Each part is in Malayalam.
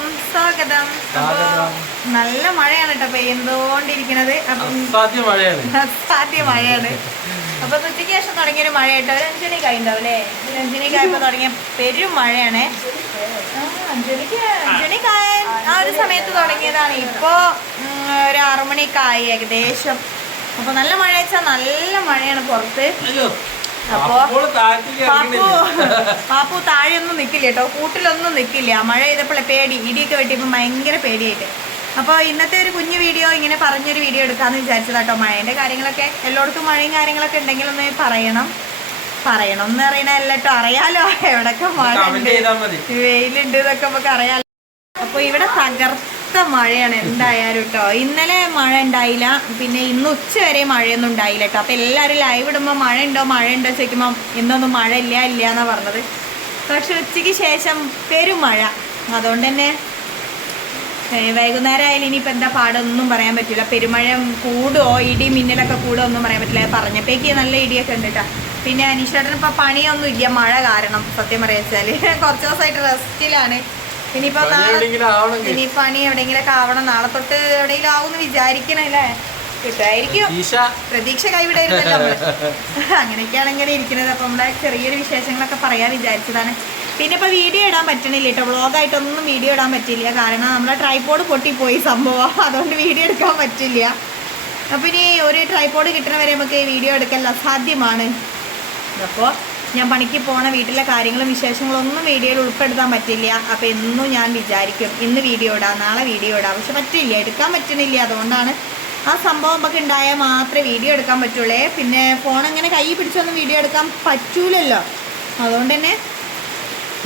എല്ലാവർക്കും സ്വാഗതം. അപ്പൊ നല്ല മഴയാണ് കേട്ടോ പെയ്യുന്നോണ്ടിരിക്കുന്നത്. അസാധ്യ മഴയാണ്. അപ്പൊ ഉച്ചയ്ക്ക് ശേഷം തുടങ്ങിയൊരു മഴ കേട്ടോ. ഒരു 5 മണിക്കായി ഉണ്ടാവും അല്ലേ? 5 മണിക്കായപ്പോ തുടങ്ങിയ പെരും മഴയാണ്. 5 മണിക്കായ ആ ഒരു സമയത്ത് തുടങ്ങിയതാണ്. ഇപ്പോ ഒരു 6 മണിക്കായി ഏകദേശം. അപ്പൊ നല്ല മഴ വെച്ചാൽ നല്ല മഴയാണ് പുറത്ത്. അപ്പോ പാപ്പു താഴെയൊന്നും നിൽക്കില്ല കേട്ടോ, കൂട്ടിലൊന്നും നിൽക്കില്ല. മഴ ചെയ്തപ്പോഴേ പേടി, ഇടിയൊക്കെ വെട്ടിയപ്പോൾ ഭയങ്കര പേടിയായിട്ട്. അപ്പോൾ ഇന്നത്തെ ഒരു കുഞ്ഞു വീഡിയോ ഇങ്ങനെ പറഞ്ഞൊരു വീഡിയോ എടുക്കാമെന്ന് വിചാരിച്ചതാട്ടോ. മഴേൻ്റെ കാര്യങ്ങളൊക്കെ എല്ലായിടത്തും മഴയും കാര്യങ്ങളൊക്കെ ഉണ്ടെങ്കിൽ ഒന്ന് പറയണം എന്ന് പറയണല്ല കേട്ടോ. അറിയാലോ എവിടെയൊക്കെ മഴ ഉണ്ട്, വെയിലുണ്ട് എന്നൊക്കെ നമുക്ക് അറിയാലോ. അപ്പോൾ ഇവിടെ തകർത്ത മഴയാണ് എന്തായാലും കേട്ടോ. ഇന്നലെ മഴ ഉണ്ടായില്ല, പിന്നെ ഇന്ന് ഉച്ച വരെ മഴയൊന്നും ഉണ്ടായില്ല കേട്ടോ. അപ്പോൾ എല്ലാവരും ലൈവ് ഇടുമ്പോൾ മഴ ഉണ്ടോ ചോദിക്കുമ്പോൾ ഇന്നൊന്നും മഴ ഇല്ല എന്നാണ് പറഞ്ഞത്. പക്ഷെ ഉച്ചയ്ക്ക് ശേഷം പെരും മഴ. അതുകൊണ്ട് തന്നെ വൈകുന്നേരം ആയാലും ഇനിയിപ്പോൾ എന്താ പാടൊന്നും പറയാൻ പറ്റില്ല. പെരുമഴ കൂടുമോ ഇടി മിന്നലൊക്കെ കൂടുമോ ഒന്നും പറയാൻ പറ്റില്ല. പറഞ്ഞപ്പോഴേക്ക് നല്ല ഇടിയൊക്കെ ഉണ്ട് കേട്ടോ. പിന്നെ അനീഷേട്ടന് ഇപ്പോൾ പണിയൊന്നും ഇല്ല മഴ കാരണം. സത്യം പറയാ വെച്ചാൽ കുറച്ച് ദിവസമായിട്ട് റെസ്റ്റിലാണ്. ഇനിയിപ്പോൾ ഇനി പണി എവിടെയെങ്കിലൊക്കെ ആവണം. നാളെ തൊട്ട് എവിടെയെങ്കിലും ആവും എന്ന് വിചാരിക്കണല്ലേ. കിട്ടുമായിരിക്കും, പ്രതീക്ഷ കൈവിടരുതല്ലോ നമ്മള്. അങ്ങനെയൊക്കെയാണ് ഇങ്ങനെ ഇരിക്കുന്നത്. അപ്പോൾ നമ്മുടെ ചെറിയൊരു വിശേഷങ്ങളൊക്കെ പറയാൻ വിചാരിച്ചതാണ്. പിന്നെ ഇപ്പോൾ വീഡിയോ ഇടാൻ പറ്റണില്ല കേട്ടോ. വ്ളോഗായിട്ടൊന്നും വീഡിയോ ഇടാൻ പറ്റില്ല, കാരണം നമ്മളെ ട്രൈപോഡ് പൊട്ടിപ്പോയി സംഭവം. അതുകൊണ്ട് വീഡിയോ എടുക്കാൻ പറ്റില്ല. അപ്പോൾ ഇനി ഒരു ട്രൈപോഡ് കിട്ടണ വരെ നമുക്ക് വീഡിയോ എടുക്കൽ അസാധ്യമാണ്. അപ്പോൾ ഞാൻ പണിക്ക് പോണ വീട്ടിലെ കാര്യങ്ങളും വിശേഷങ്ങളും ഒന്നും വീഡിയോയിൽ ഉൾപ്പെടുത്താൻ പറ്റില്ല. അപ്പോൾ എന്നും ഞാൻ വിചാരിക്കും ഇന്ന് വീഡിയോ ഇടാം, നാളെ വീഡിയോ ഇടാം. പക്ഷെ പറ്റില്ല, എടുക്കാൻ പറ്റണില്ല. അതുകൊണ്ടാണ് ആ സംഭവം നമുക്ക് ഉണ്ടായാൽ മാത്രമേ വീഡിയോ എടുക്കാൻ പറ്റുള്ളൂ. പിന്നെ ഫോൺ അങ്ങനെ കൈ പിടിച്ചൊന്നും വീഡിയോ എടുക്കാൻ പറ്റൂലല്ലോ. അതുകൊണ്ട് തന്നെ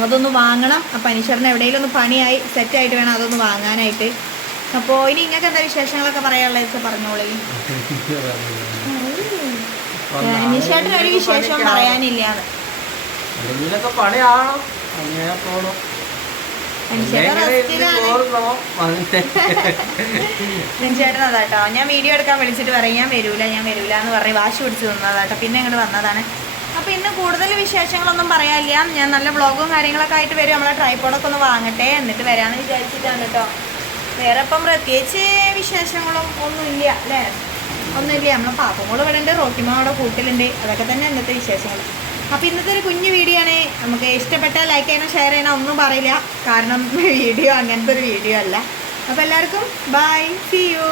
അതൊന്ന് വാങ്ങണം. അപ്പം അനീശ്വരന് എവിടെയെങ്കിലും ഒന്ന് പണിയായി സെറ്റായിട്ട് വേണം അതൊന്ന് വാങ്ങാനായിട്ട്. അപ്പോൾ ഇനി ഇങ്ങൾക്ക് എന്താ വിശേഷങ്ങളൊക്കെ പറയാനുള്ളത് പറഞ്ഞോളൂ. അനീഷേട്ടന് ഒരു വിശേഷം പറയാനില്ല. ചേട്ടൻ അതാട്ടോ ഞാൻ വീഡിയോ എടുക്കാൻ വിളിച്ചിട്ട് പറയും ഞാൻ വരൂല എന്ന് പറഞ്ഞ് വാശി പിടിച്ച് നിന്നതാട്ടോ. പിന്നെ അങ്ങോട്ട് വന്നതാണ്. അപ്പോൾ ഇന്ന് കൂടുതൽ വിശേഷങ്ങളൊന്നും പറയാനില്ല. ഞാൻ നല്ല വ്ളോഗും കാര്യങ്ങളൊക്കെ ആയിട്ട് വരും. നമ്മളെ ട്രൈപോഡൊക്കെ ഒന്ന് വാങ്ങട്ടെ, എന്നിട്ട് വരാമെന്ന് വിചാരിച്ചിട്ടാണ് കേട്ടോ. വേറെ ഇപ്പം പ്രത്യേകിച്ച് വിശേഷങ്ങളും ഒന്നുമില്ല അല്ലേ? ഒന്നുമില്ല. നമ്മളെ പാപ്പങ്ങളും ഇവിടെ ഉണ്ട്, റോട്ടിമ അവിടെ കൂട്ടിലുണ്ട്. അതൊക്കെ തന്നെ ഇന്നത്തെ വിശേഷങ്ങൾ. അപ്പോൾ ഇന്നത്തെ ഒരു കുഞ്ഞു വീഡിയോ ആണ്. നമുക്ക് ഇഷ്ടപ്പെട്ടാൽ ലൈക്ക് ചെയ്യണം, ഷെയർ ചെയ്യണം, ഒന്നും പറയില്ല. കാരണം വീഡിയോ അങ്ങനത്തെ ഒരു വീഡിയോ അല്ല. അപ്പോൾ എല്ലാവർക്കും ബൈ, സീ യു.